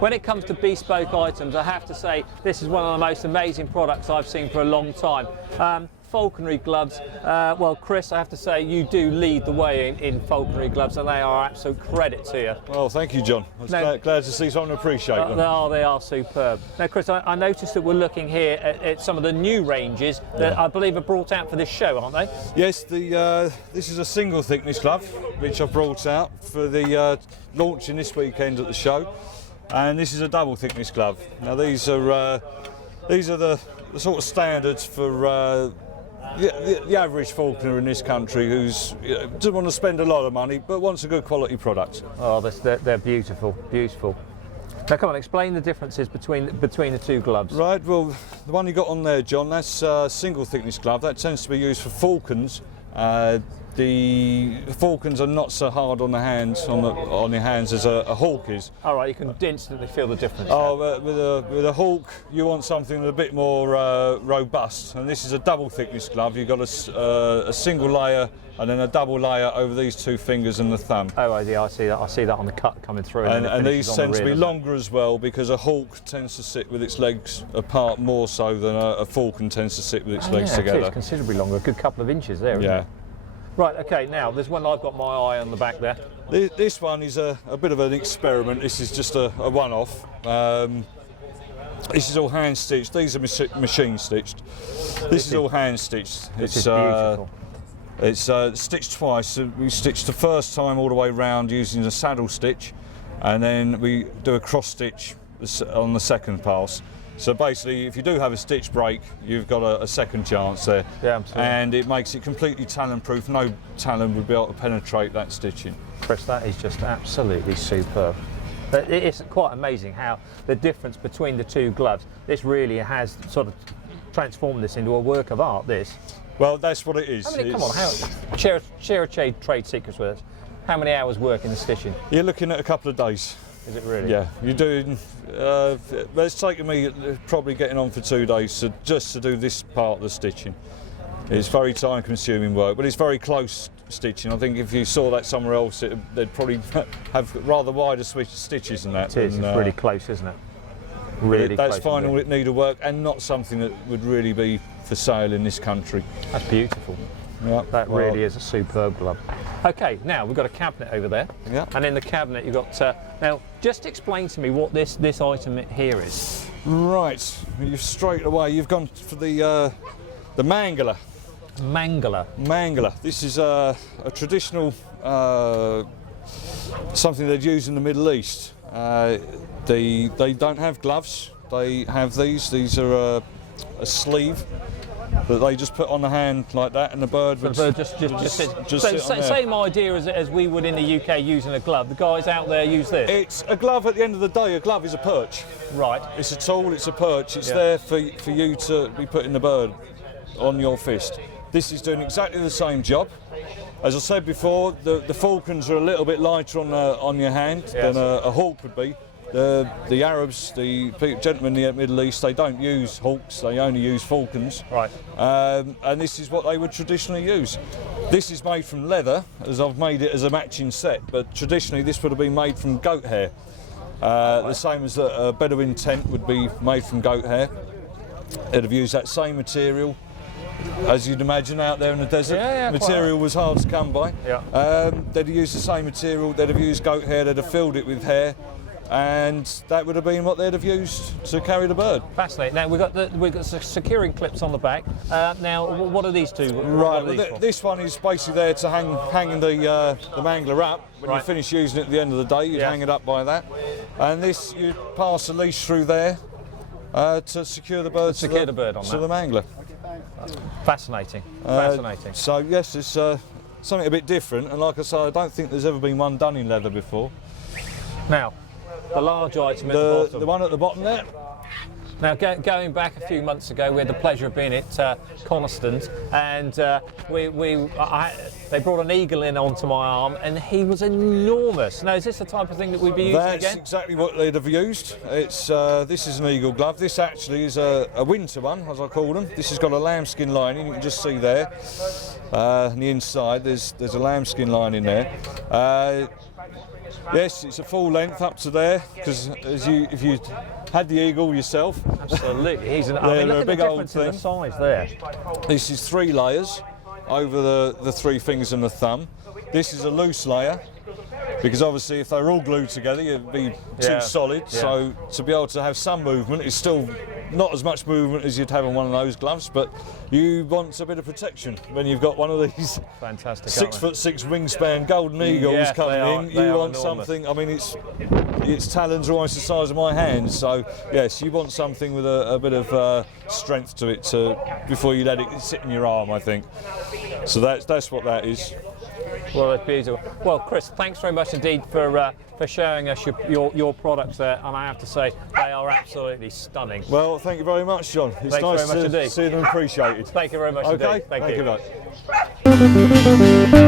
when it comes to bespoke items, I have to say this is one of the most amazing products I've seen for a long time. Falconry gloves, well Chris, I have to say you do lead the way in falconry gloves, and they are absolute credit to you. Well, thank you, John. I'm glad to see someone appreciate them. They are superb. Now Chris, I noticed that we're looking here at some of the new ranges that I believe are brought out for this show, aren't they? Yes, this is a single thickness glove which I've brought out for the launching this weekend at the show, and this is a double thickness glove. Now these are the sort of standards for the average falconer in this country who's doesn't want to spend a lot of money but wants a good quality product. Oh, they're beautiful, beautiful. Now come on, explain the differences between the two gloves. Right, well, the one you got on there, John, that's a single thickness glove. That tends to be used for falcons. The falcons are not so hard on the hands, on your hands as a hawk is. All right, you can instantly feel the difference. Oh, with a hawk, you want something a bit more robust, and this is a double thickness glove. You've got a single layer and then a double layer over these two fingers and the thumb. Oh, yeah, I see that. I see that on the cut coming through. And these tend to be longer as well, because a hawk tends to sit with its legs apart more so than a falcon tends to sit with its legs together. It's considerably longer, a good couple of inches there, isn't it? Right, okay, now there's one I've got my eye on the back there. This one is a bit of an experiment. This is just a one-off. This is all hand stitched. These are machine stitched. This is all hand stitched. This is beautiful. It's stitched twice. So we stitched the first time all the way round using a saddle stitch, and then we do a cross stitch on the second pass. So basically, if you do have a stitch break, you've got a second chance there. Yeah, absolutely. And it makes it completely talon-proof. No talon would be able to penetrate that stitching. Chris, that is just absolutely superb. It's quite amazing how the difference between the two gloves, this really has sort of transformed this into a work of art, this. Well, that's what it is. I mean, come on, share a trade secrets with us. How many hours work in the stitching? You're looking at a couple of days. Is it really? Yeah, you're doing. It's taken me probably getting on for 2 days just to do this part of the stitching. It's very time-consuming work, but it's very close stitching. I think if you saw that somewhere else, they'd probably have rather wider stitches than that. It is. It's really close, isn't it? Really close. That's final needlework, and not something that would really be for sale in this country. That's beautiful. Yeah, that really is a superb glove. Okay, now we've got a cabinet over there, and in the cabinet you've got. Now, just explain to me what this item here is. Right, straight away you've gone for the mangler. Mangler. This is a traditional something they'd use in the Middle East. They don't have gloves. They have these. These are a sleeve that they just put on the hand like that, and the bird would just sit on there. Same idea as we would in the UK using a glove. The guys out there use this. It's a glove. At the end of the day, a glove is a perch. Right. It's a tool. It's a perch. It's there for you to be putting the bird on your fist. This is doing exactly the same job. As I said before, the falcons are a little bit lighter on your hand than a hawk would be. The Arabs, the gentlemen in the Middle East, they don't use hawks, they only use falcons. Right. And this is what they would traditionally use. This is made from leather, as I've made it as a matching set, but traditionally this would have been made from goat hair. The same as a Bedouin tent would be made from goat hair. They'd have used that same material, as you'd imagine out there in the desert. Material was hard to come by. They'd have used the same material, they'd have used goat hair, they'd have filled it with hair, and that would have been what they'd have used to carry the bird. Fascinating. Now we've got securing clips on the back. Now what are these two? Right. This one is basically there to hang the mangler up. When you finish using it at the end of the day, you'd hang it up by that. And this, you pass a leash through there to secure the bird. To the mangler. Fascinating. Fascinating. So yes, it's something a bit different. And like I say, I don't think there's ever been one done in leather before. Now, the large item at the bottom. The one at the bottom there. Now, going back a few months ago, we had the pleasure of being at Coniston, and they brought an eagle in onto my arm, and he was enormous. Now, is this the type of thing that we'd be using again? That's exactly what they'd have used. It's this is an eagle glove. This actually is a winter one, as I call them. This has got a lambskin lining. You can just see there on the inside. There's a lambskin lining there. Yes, it's a full length up to there, because if you had the eagle yourself, Absolutely, he's an. I they're mean, look a at the big old difference in the thing. size there. This is 3 layers over the 3 fingers and the thumb. This is a loose layer, because obviously if they were all glued together it'd be Yeah, too solid, yeah. so to be able to have some movement, it's still not as much movement as you'd have on one of those gloves, but you want a bit of protection when you've got one of these Fantastic. 6'6" wingspan golden eagles Yeah, coming they are- in. they You are want enormous. something, I mean its talons are almost the size of my hands, so yes, you want something with a bit of strength to it before you let it sit in your arm, I think. So that's what that is. Well, that's beautiful. Well, Chris, thanks very much indeed for showing us your products there, and I have to say they are absolutely stunning. Well, thank you very much, John. It's Thanks nice very much to indeed. see them appreciated. Thank you very much Okay, indeed. Thank you. very much.